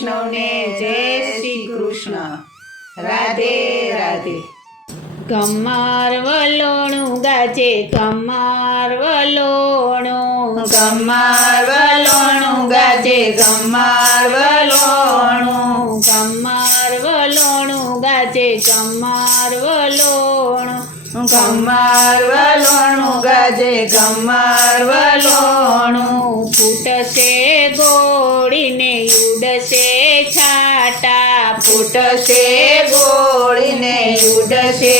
વૈષ્ણવને જય શ્રી કૃષ્ણ. રાધે રાધે. કમર વલોણું ગાજે કમર વલોણું, કમર વલોણું ગાજે કમર વલોણું, કમર વલોણું ગાજે કમર વલોણું, કમર વલોણું ગાજે કમર વલોણું. ફૂટશે ગોળીને ઉડશે છાટા, ફૂટશે ગોળીને ઉડશે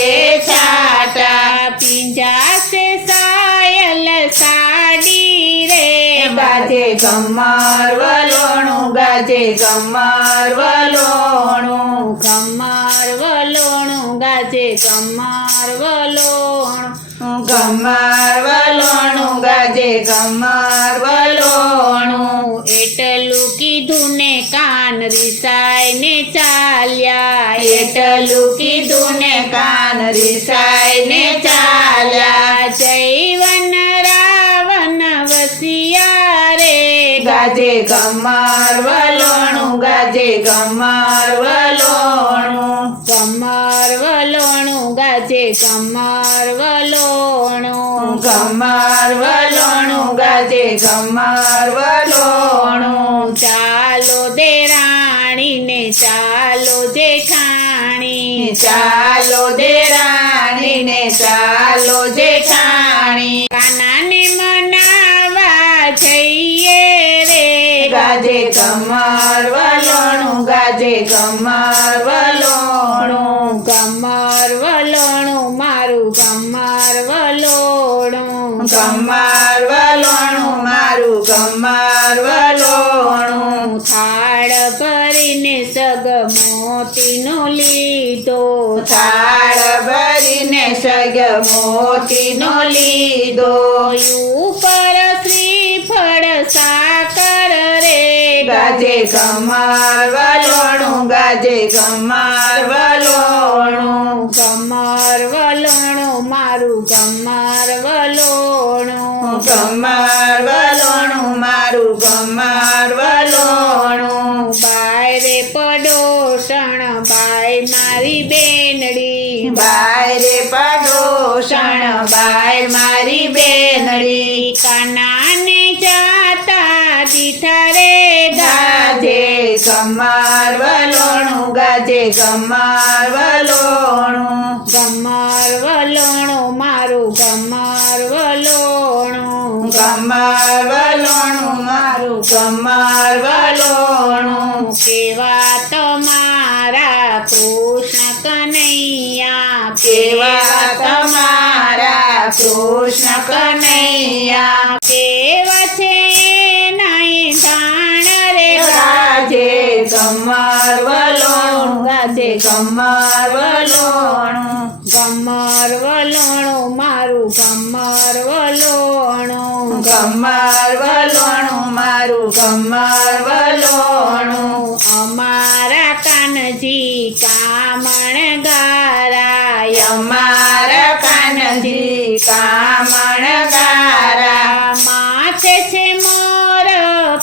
છાટા, પીંજાશે સાયલ સાડી રે ગાજે કમર વલોણું ગાજે કમર વલોણું, કમર વલોણું ગાજે કમર વલોણું, કમર વલોણું ગાજે કમર વલોણું. એટલું કીધું ને કાન રિસાય ને ચાલ્યા, એટલું કીધું ને કાન રિસાય ને ચાલ્યા, જૈવન રાવણ વસિયા રે ગાજે કમર વલોણું ગાજે કમર વલોણું, કમર વલોણું ગાજે કમર વલોણું, કમર વલોણું ગાજે કમર વલોણું. ચાલો દે રાણીને ચાલો જેઠાણી, ચાલો દેરાણીને ચાલો જેઠાણી, કાનાને મનાવા જઈએ રે ગાજે કમર વલોણું ગાજે કમર વલોણું, કમર વલોણું મારું કમર વલોણું, કમર વલોણું મારું કમર વલોણું. થાળ ભરીને સગ મોતીનો લીધો, થાળ ભરીને સગ મોતીનો લીધો, ઉપર શ્રીફળ સાકર રે ગાજે કમર વલોણું ગાજે કમર વલોણું, કમર વલોણું મારું કમર વલોણું, કમર વલોણું મારું કમર વલોણું. બાયરે પડોશણ બાય મારી બેનડી, બાયરે પડોશણ બાય મારી બેનડી, કાનાને જાતા દીઠા રે ગાજે કમર વલોણું ગાજે કમર વલોણું, કમર વલોણું મારું કમર વલોણું, કમર વલોણું મારું કમર વલોણું. કેવા તમારા કૃષ્ણ કનૈયા, કેવા તમારા કૃષ્ણ કનૈયા, કેવા છે નાય ધાણ રે ગાજે કમર વલોણું ગાજે કમર વલોણું, કમર વલોણું મારું કમર વલોણું, કમર વલોણું મારું કમર વલોણું. અમારા કાનજી કામણ ગારાય, અમારા કાનજી કામણ ગારા, માથે છે મોર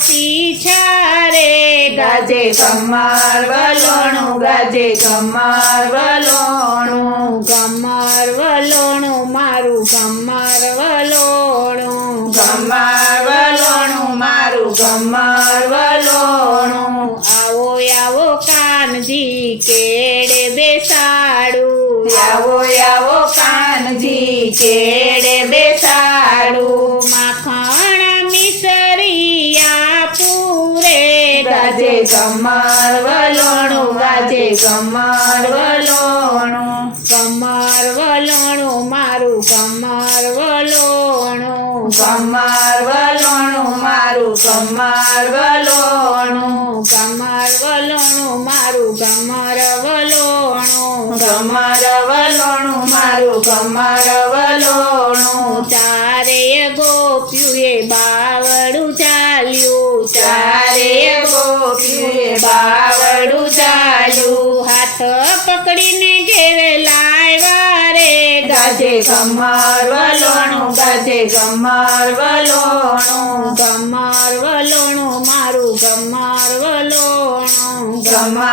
પીછા રે ગાજે કમર વલોણું ગાજે કમર વલોણું, કમર વલોણું મારું કમર વલોણું, કમર વલોણું મારું કમર વલોણું. આવો આવો કાનજી કેડે બેસાડું, આવો આવો કાનજી કેડે બેસાડું, માખણ મિસરી આપું રે ગાજે કમર વલોણું ગાજે કમર વલોણું, કમર વલોણું મારું કમર વલોણું, કમર વલોણું મારું કમર વલોણું, કમર વલોણું મારું કમર વલોણું, કમર વલોણું મારું કમર વલોણું. ચારેય ગોપીએ બાવડું ચાલ્યું, ચારેય ગોપીએ બાવડું ચાલ્યું, હાથ પકડીને ઘેર લાવ્યા રે ગાજે કમર વલોણું ગાજે કમર વલોણું, કમર વલોણું મારું કમર વલોણું,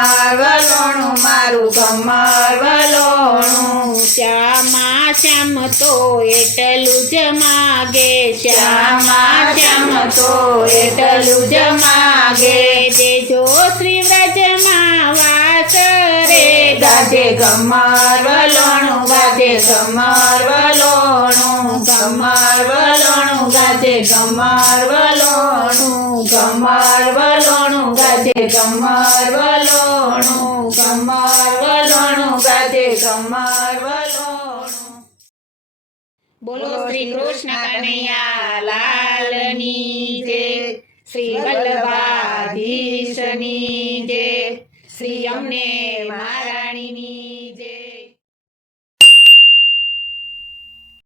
કમર વલોણું મારું કમર વલોણું શ્યામા શ્યામ તો એટલું જ માગે શ્યામા શ્યામ તો એટલું જ માગે દેજો શ્રી વ્રજમાં વાસ રે ગાજે કમર વલોણું ગાજે કમર વલોણું કમર વલોણું ગાજે કમર વલોણું કમર વલોણું ગાજે કમર વલોણું કમર વલોણું ગાજે કમર વલોણું બોલો શ્રી કૃષ્ણ કનૈયા લાલની જય શ્રી વલ્લભાધીશની જય શ્રી અમને મહારાણી